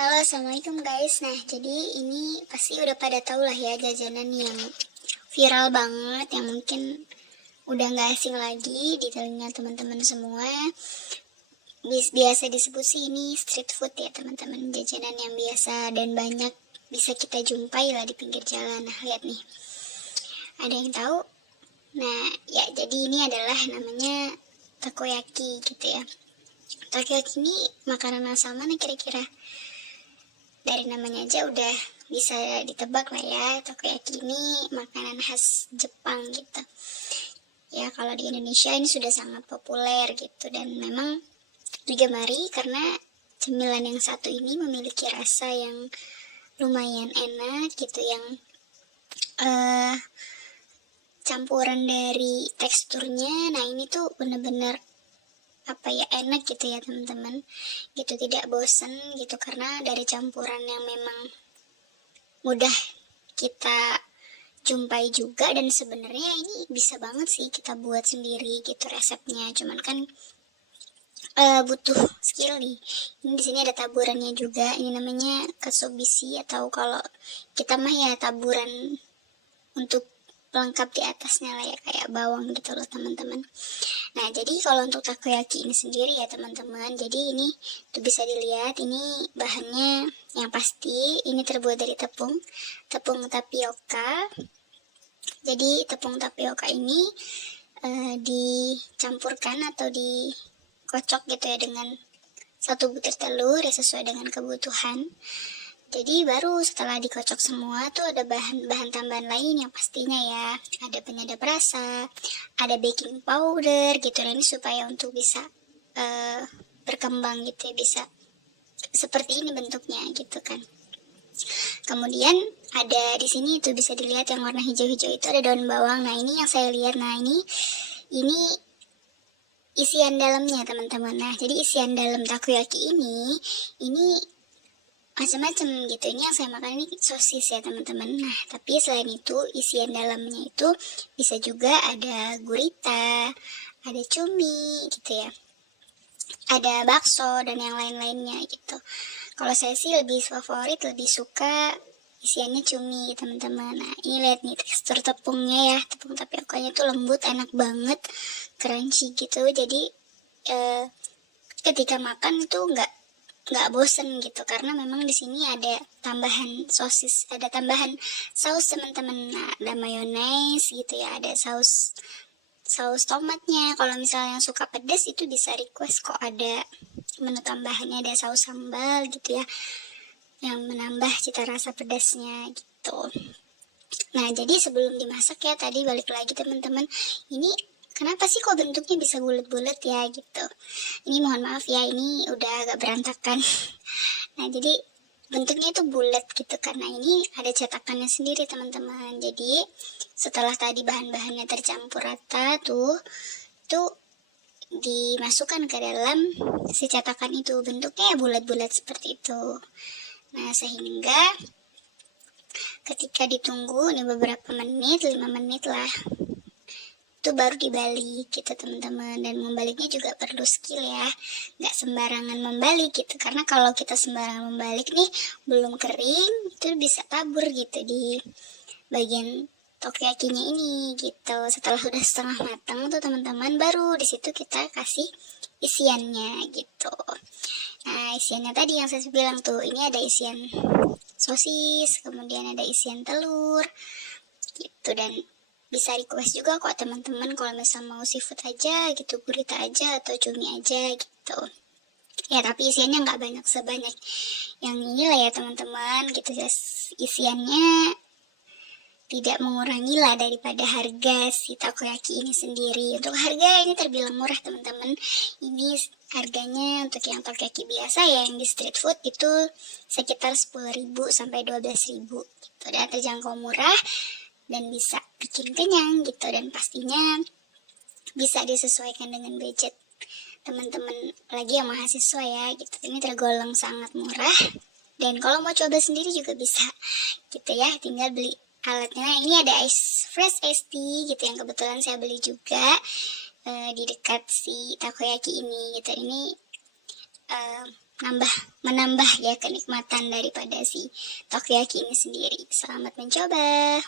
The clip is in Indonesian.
Halo, assalamualaikum guys. Nah, jadi ini pasti udah pada tau lah ya jajanan yang viral banget, yang mungkin udah nggak asing lagi di telinga teman-teman semua. Biasa disebut sih ini street food ya teman-teman, jajanan yang biasa dan banyak bisa kita jumpai lah di pinggir jalan. Nah, lihat nih, ada yang tahu? Nah, ya jadi ini adalah namanya takoyaki gitu ya. Takoyaki ini makanan asal mana kira-kira? Dari namanya aja udah bisa ditebak lah ya, takoyaki ini makanan khas Jepang gitu. Ya kalau di Indonesia ini sudah sangat populer gitu, dan memang digemari karena cemilan yang satu ini memiliki rasa yang lumayan enak gitu, yang campuran dari teksturnya. Nah ini tuh bener-bener apa ya, enak gitu ya teman-teman, gitu, tidak bosen gitu, karena dari campuran yang memang mudah kita jumpai juga, dan sebenarnya ini bisa banget sih kita buat sendiri gitu resepnya, cuman kan butuh skill nih. Ini di sini ada taburannya juga, ini namanya katsuobushi, atau kalau kita mah ya taburan untuk pelengkap di atasnya lah ya, kayak bawang gitu loh teman-teman. Nah jadi kalau untuk takoyaki ini sendiri ya teman-teman, jadi ini tuh bisa dilihat, ini bahannya yang pasti ini terbuat dari tepung tapioka. Jadi tepung tapioka ini dicampurkan atau dikocok gitu ya dengan 1 butir telur ya, sesuai dengan kebutuhan. Jadi baru setelah dikocok semua tuh ada bahan-bahan tambahan lain yang pastinya ya, ada penyedap rasa, ada baking powder gitu. Nah ini supaya untuk bisa berkembang gitu ya, bisa seperti ini bentuknya gitu kan. Kemudian ada di sini itu bisa dilihat yang warna hijau-hijau itu ada daun bawang. Nah ini yang saya lihat, nah ini isian dalamnya teman-teman. Nah jadi isian dalam takoyaki ini macam-macam gitu. Ini yang saya makan ini sosis ya teman-teman. Nah tapi selain itu isian dalamnya itu bisa juga ada gurita, ada cumi gitu ya, ada bakso dan yang lain-lainnya gitu. Kalau saya sih lebih favorit, lebih suka isiannya cumi teman-teman. Nah ini lihat nih tekstur tepungnya ya, tepung tapiokanya tuh lembut, enak banget, crunchy gitu. Jadi ketika makan tuh nggak bosen gitu, karena memang di sini ada tambahan sosis, ada tambahan saus teman-teman. Nah, ada mayones gitu ya, ada saus tomatnya. Kalau misalnya yang suka pedas itu bisa request, kok ada menu tambahannya, ada saus sambal gitu ya, yang menambah cita rasa pedasnya gitu. Nah jadi sebelum dimasak ya, tadi balik lagi teman-teman, ini kenapa sih kok bentuknya bisa bulat-bulat ya gitu. Ini mohon maaf ya, ini udah agak berantakan. Nah jadi bentuknya itu bulat gitu karena ini ada cetakannya sendiri teman-teman. Jadi setelah tadi bahan-bahannya tercampur rata tuh dimasukkan ke dalam si cetakan itu, bentuknya ya bulat-bulat seperti itu. Nah sehingga ketika ditunggu nih beberapa menit, 5 menit lah, itu baru dibalik gitu teman-teman. Dan membaliknya juga perlu skill ya, nggak sembarangan membalik gitu, karena kalau kita sembarangan membalik nih belum kering itu bisa tabur gitu di bagian takoyakinya ini gitu. Setelah udah setengah matang tuh teman-teman, baru di situ kita kasih isiannya gitu. Nah isiannya tadi yang saya bilang tuh, ini ada isian sosis, kemudian ada isian telur gitu, dan bisa request juga kok teman-teman kalau misal mau seafood aja gitu, gurita aja atau cumi aja gitu ya, tapi isiannya nggak banyak sebanyak yang ini lah ya teman-teman gitu. Isiannya tidak mengurangi lah daripada harga si takoyaki ini sendiri. Untuk harga ini terbilang murah teman-teman. Ini harganya untuk yang takoyaki biasa ya, yang di street food itu sekitar 10.000 sampai 12.000 gitu, dan terjangkau murah dan bisa bikin kenyang gitu, dan pastinya bisa disesuaikan dengan budget teman-teman lagi yang mahasiswa ya gitu. Ini tergolong sangat murah, dan kalau mau coba sendiri juga bisa gitu ya, tinggal beli alatnya. Nah, ini ada fresh iced tea gitu yang kebetulan saya beli juga di dekat si takoyaki ini gitu. Ini menambah ya kenikmatan daripada si takoyaki ini sendiri. Selamat mencoba.